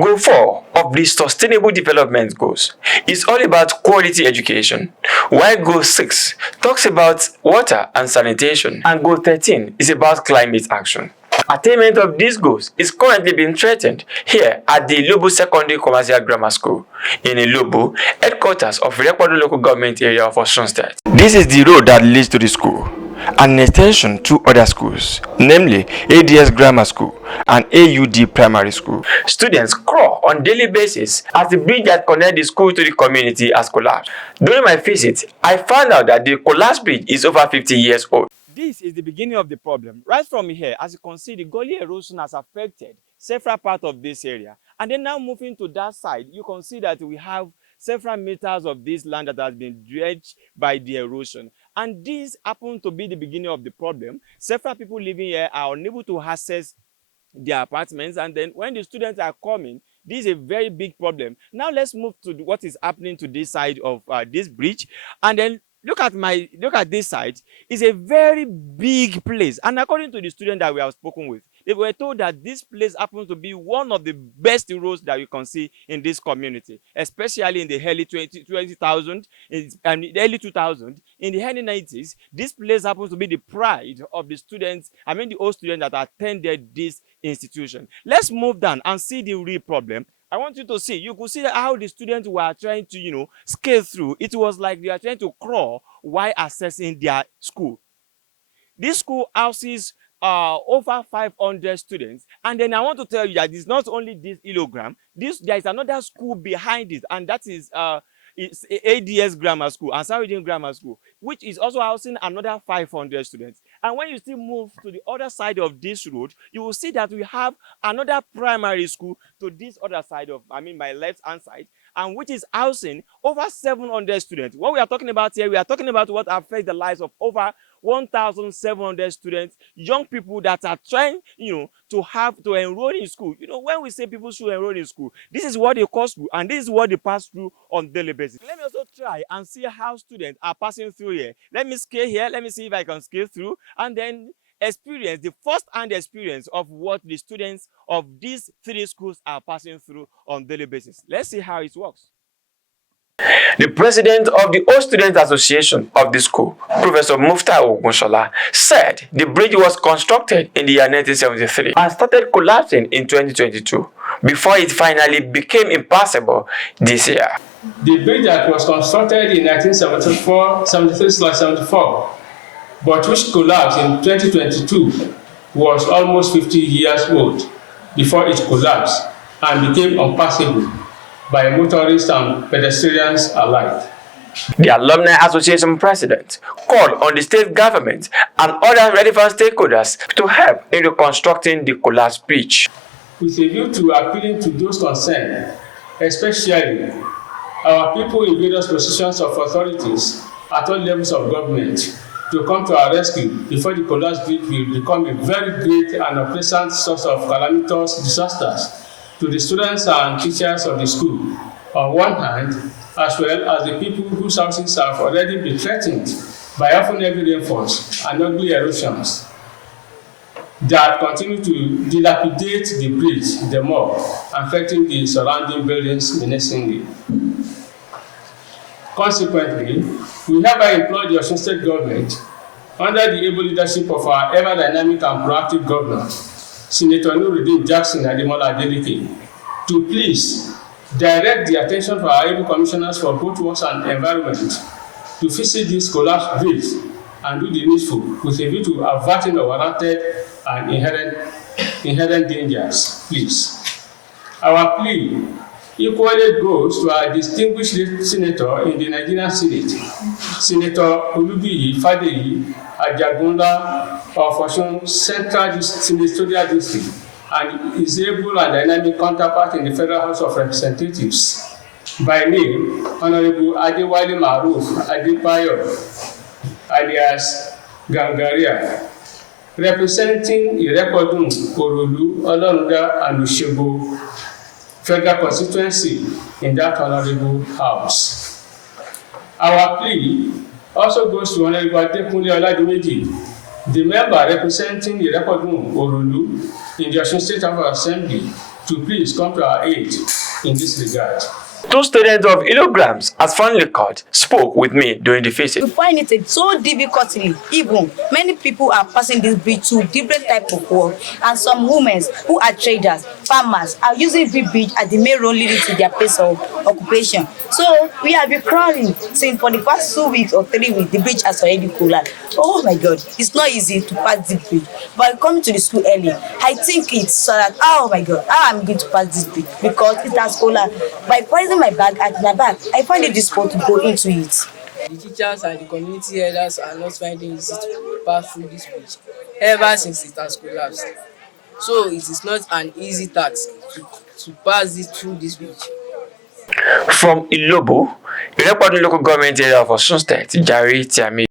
Goal 4 of the Sustainable Development Goals is all about quality education, while Goal 6 talks about water and sanitation, and Goal 13 is about climate action. Attainment of these goals is currently being threatened here at the Ilobo Secondary Commercial Grammar School in Ilobo, headquarters of Irepodo local government area of Osun State. This is the road that leads to the school, and an extension to other schools, namely ADS Grammar School and AUD Primary School. Students crawl on daily basis as the bridge that connects the school to the community has collapsed. During my visit, I found out that the collapsed bridge is over 50 years old. This is the beginning of the problem. Right from here, as you can see, the gully erosion has affected several parts of this area. And then now moving to that side, you can see that we have several meters of this land that has been dredged by the erosion. And this happened to be the beginning of the problem. Several people living here are unable to access their apartments, and then when the students are coming, this is a very big problem. Now let's move to what is happening to this side of this bridge, and then look at this side. It's a very big place, and according to the student that we have spoken with, they were told that this place happens to be one of the best roads that you can see in this community, especially in the early 2000s and the early 2000s. In the early 90s, this place happens to be the pride of the students, the old students that attended this institution. Let's move down and see the real problem. I want you to see, you could see how the students were trying to, scale through. It was like they are trying to crawl while accessing their school. This school houses over 500 students, and then I want to tell you that it's not only this Ilogram. There is another school behind it, and that is it's ADS Grammar School and Saridin Grammar School, which is also housing another 500 students. And when you still move to the other side of this road, you will see that we have another primary school to this other side of, my left hand side, and which is housing over 700 students. What we are talking about here, we are talking about what affects the lives of over 1,700 students, young people that are trying, to enroll in school. When we say people should enroll in school, this is what they go through, and this is what they pass through on daily basis. Let me also try and see how students are passing through here. Let me scale here. Let me see if I can scale through, and then experience the first-hand experience of what the students of these three schools are passing through on daily basis. Let's see how it works. The president of the Old Students Association of the school, Professor Mufta Ogunshola, said the bridge was constructed in the year 1973 and started collapsing in 2022 before it finally became impassable this year. The bridge that was constructed in 1973/74, but which collapsed in 2022, was almost 50 years old before it collapsed and became impassable by motorists and pedestrians alike. The Alumni Association president called on the state government and other relevant stakeholders to help in reconstructing the collapsed bridge. With a view to appealing to those concerned, especially our people in various positions of authorities at all levels of government, to come to our rescue before the collapsed bridge will become a very great and unpleasant source of calamitous disasters to the students and teachers of the school on one hand, as well as the people whose houses have already been threatened by often heavy rainfalls and ugly erosions that continue to dilapidate the bridge the more, affecting the surrounding buildings menacingly. Consequently, we hereby implore the Osun State government, under the able leadership of our ever-dynamic and proactive governor, Senator Nuruddin Jackson Ademola Adeleke, to please direct the attention of our able commissioners for both works and environment to visit this collapsed bridge and do the needful with a view to averting unwarranted and inherent dangers, please. Our plea equally goes to our distinguished senator in the Nigerian Senate, Senator Olubiyi Fadeyi Ajagunla of Osun Central Senatorial District, and his able and dynamic counterpart in the Federal House of Representatives, by name Honorable Adewale Maruf Adebayo, alias Gangaria, representing Irekodun, Orolu, Olorunda, and Ushego Federal constituency in that honorable house. Our plea also goes to Honorable Adekunle Oladimeji, the member representing Irekodun, Orolu, in the Osun State House of Assembly, to please come to our aid in this regard. Two students of Ilograms, as fondly called, spoke with me during the visit. We find it so difficultly. Even many people are passing this bridge to different type of work, and some women who are traders, farmers, are using this bridge as the main road leading to their place of occupation. So we have been crawling since for the past 2 weeks or 3 weeks. The bridge has already collapsed. Oh my God, it's not easy to pass this bridge. But coming to the school early, I think it's so that, oh my God, how I'm going to pass this bridge because it has collapsed. By placing my bag at my back, I find it difficult to go into it. The teachers and the community elders are not finding it easy to pass through this bridge ever since it has collapsed. So it is not an easy task to pass it through this bridge. From Ilobo, Irepodu local government area of Osun State, Jare Tiami.